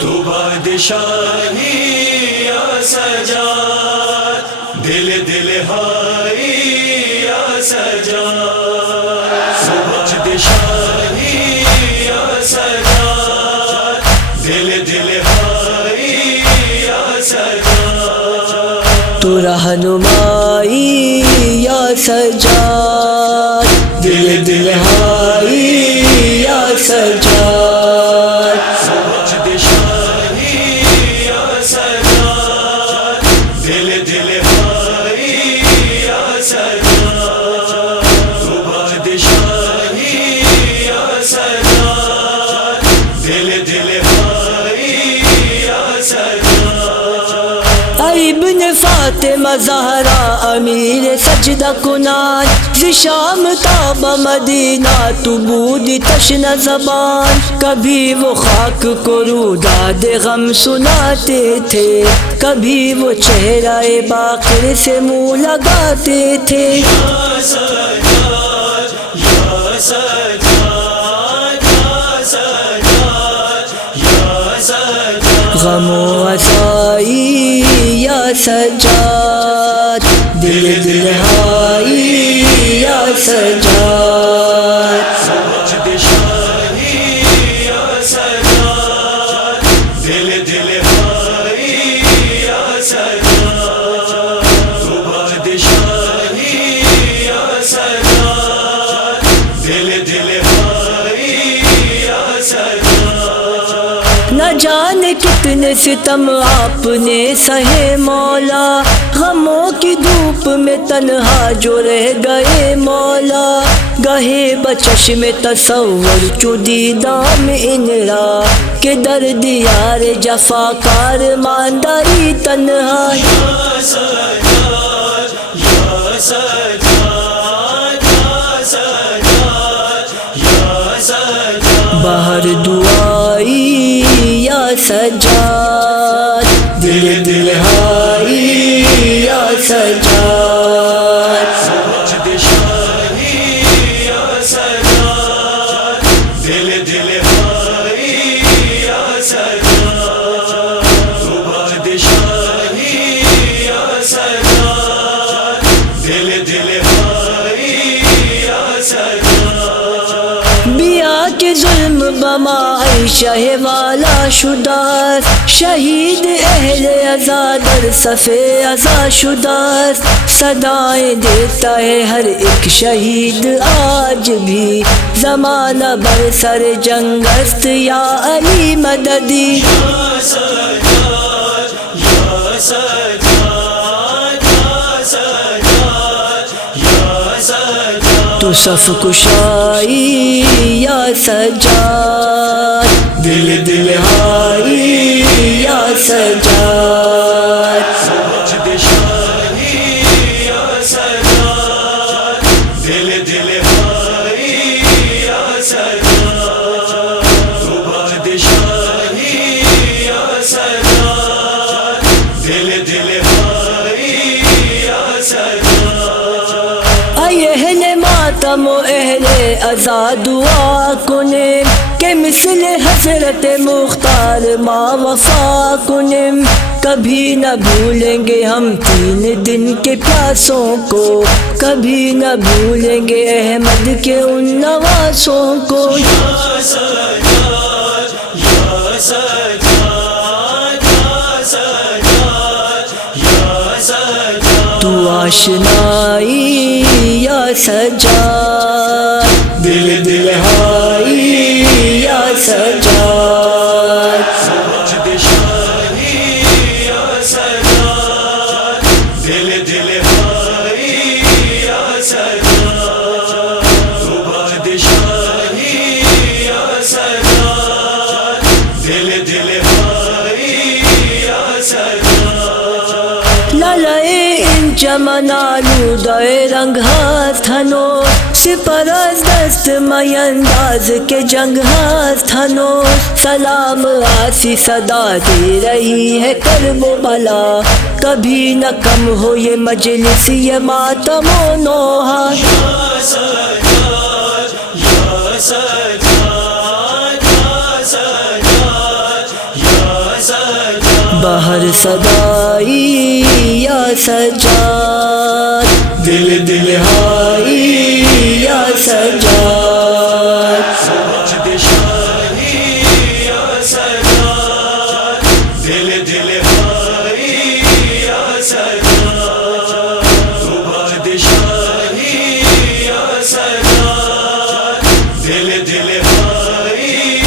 تو بادشاہی یا سجاد، دل دل ہائی یا سجاد، تو بادشاہی یا سجاد، دل دل ہائی یا سجاد، تو رہنمائی یا سجاد، دل دل ہائی یا سجاد، ابن فاطمہ زہرا امیر سجدہ کنان، ز شام تاب مدینہ تو بودی تشنہ زبان، کبھی وہ خاک کو روداد غم سناتے تھے، کبھی وہ چہرہ باقر سے منہ لگاتے تھے، غم و عزائی یا سجاد، دل دل ہائی یا سجاد، دل دل ہائی یا سجاد، تو بادشاہی یا سجاد، دل دل ہائی یا سجاد، نہ جانے کتنے ستم آپ نے سہے مولا، غموں کی دھوپ میں تنہا جو رہ گئے مولا، گہے بچشم تصور چودی دام انرا، کہ درد یار جفا کار مانداری تنہا، یا سجاد یا سجاد یا سجاد یا سجاد، باہر دعائی یا سجاد، دل دل ہائی یا سجاد، بادشاہی یا سجاد، دل دل ہائی یا سجاد، تو بادشاہی یا سجاد، دل دل ہائی یا سجاد، بیا کے ظلم بما شہ والا شداست، شہید اہل ازادر صفے ازا شداست، صدائیں دیتا ہے ہر ایک شہید آج بھی، زمانہ بر سر جنگ است یا علی مددی، یا سجاد یا سجاد یا سجاد یا سجاد، تو صف کشائی یا سجاد، دل دل ہائی یا سجاد، بادشاہی یا سجاد، دل دل ہائی یا سجاد، تو بادشاہی یا سجاد، دل دل ہائی یا سجاد، اے اہل ماتم و اہل ازا دعا کنیم، کہ مثل حضرت مختار ما وفا کنیم، کبھی نہ بھولیں گے ہم 3 دن کے پیاسوں کو، کبھی نہ بھولیں گے احمد کے ان نواسوں کو، یا سجاد یا سجاد یا سجاد یا سجاد، تو آشنائی یا سجاد، دل دل ہائی یا سجاد، بادشاہی یا سجاد، دل دل ہائی یا سجاد، تو بادشاہی یا سجاد، دل دل ہائی یا سجاد، لالائے ان چمن آلودہ رنگ ہاتھنو، سپر از دست میں انداز کے جنگ ہاتھ ہنوز سلام آسی صدا دے رہی ہے کرب و بلا کبھی نہ کم ہو یہ مجلس یہ ماتم و نوحہ یا سجاد یا سجاد یا سجاد یا سجاد باہر صدائی یا سجاد دل دل ہائی یا سجاد سجد شاہی یا سجاد دل دل ہائی یا سجاد عباد شاہی یا سجاد دل دل ہائی